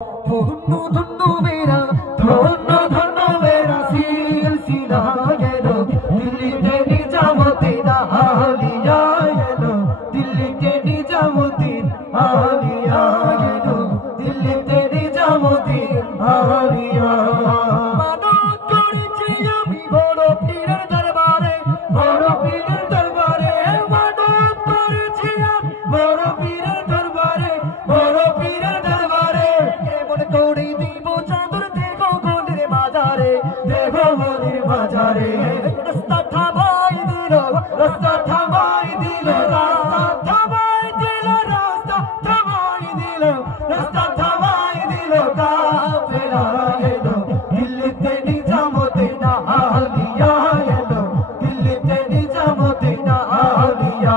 ধন্য ধন্য মেরা ধন্য ধন্য মেরা সিলসিলা গেলো দিল্লিতে নিজামুদ্দিন আহলিয়া গেলো দিল্লিতে নিজামুদ্দিন আহলিয়া গেলো দিল্লিতে নিজামুদ্দিন আহলিয়া মানত করেছি আমি বড় পীরের দরবারে বড় পীরের দরবারে মানত করেছি আমি বড় পীরের দরবারে বড় পীরের দরবারে কেমন করে দিব চাদর দেখো গলির বাজারে দেখো গলির বাজারে রাস্তা থামাই দিল রাস্তা থামাই দিল রাস্তা থামাই দিল রাস্তা থামাই দিল রাস্তা থামাই দিল কাফেলা গেলো দিল্লিতে নিজামুদ্দিন আহলিয়া গেলো দিল্লিতে নিজামুদ্দিন আহলিয়া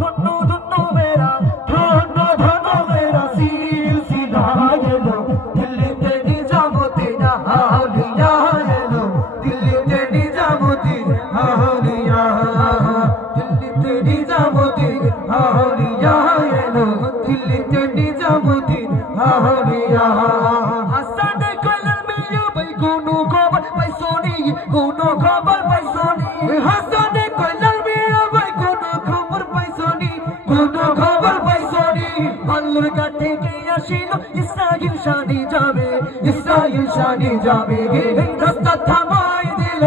ধন্য ধন্য মেরা ধন্য ধন্য মেরা সিলসিলা গেলো দিল্লিতে নিজামুদ্দিন আহলিয়া গেলো দিল্লিতে নিজামুদ্দিন আহলিয়া দিল্লিতে নিজামুদ্দিন আহলিয়া গেলো দিল্লিতে নিজামুদ্দিন আহলিয়া হাসান কলম মিয়া ভাই কোনো খবর পাইছোনি কোনো খবর পাইছোনি হাসান কলম মিয়া ভাই কোনো খবর পাইছোনি কোনো খবর পাইছোনি আল্লাহর কাছে কে আসিল ইসরাইল শানি যাবে ইসরাইল শানি যাবে রাস্তা থামাই দিল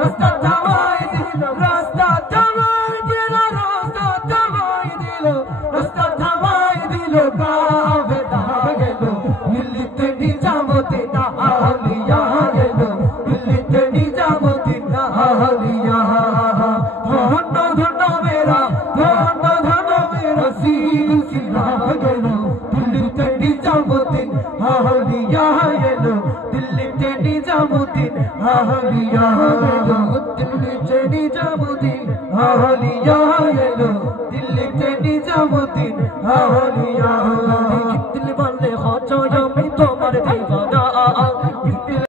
রাস্তা থামাই দিল রাস্তা থামাই দিল রাস্তা থামাই দিল রাস্তা থামাই দিল কাফেলা গেলো দিল্লিতে নিজামুদ্দিন আহলিয়া গেলো দিল্লিতে নিজামুদ্দিন আহলিয়া ধন্য ধন্য মেরা ধন্য ধন্য মেরা সিলসিলা গেলো দিল্লিতে নিজামুদ্দিন আহলিয়া গেলো দিল্লিতে নিজামুদ্দিন আহলিয়া গেলো দিল্লিতে নিজামুদ্দিন আহলিয়া গেলো দিল্লিতে নিজামুদ্দিন আহলিয়া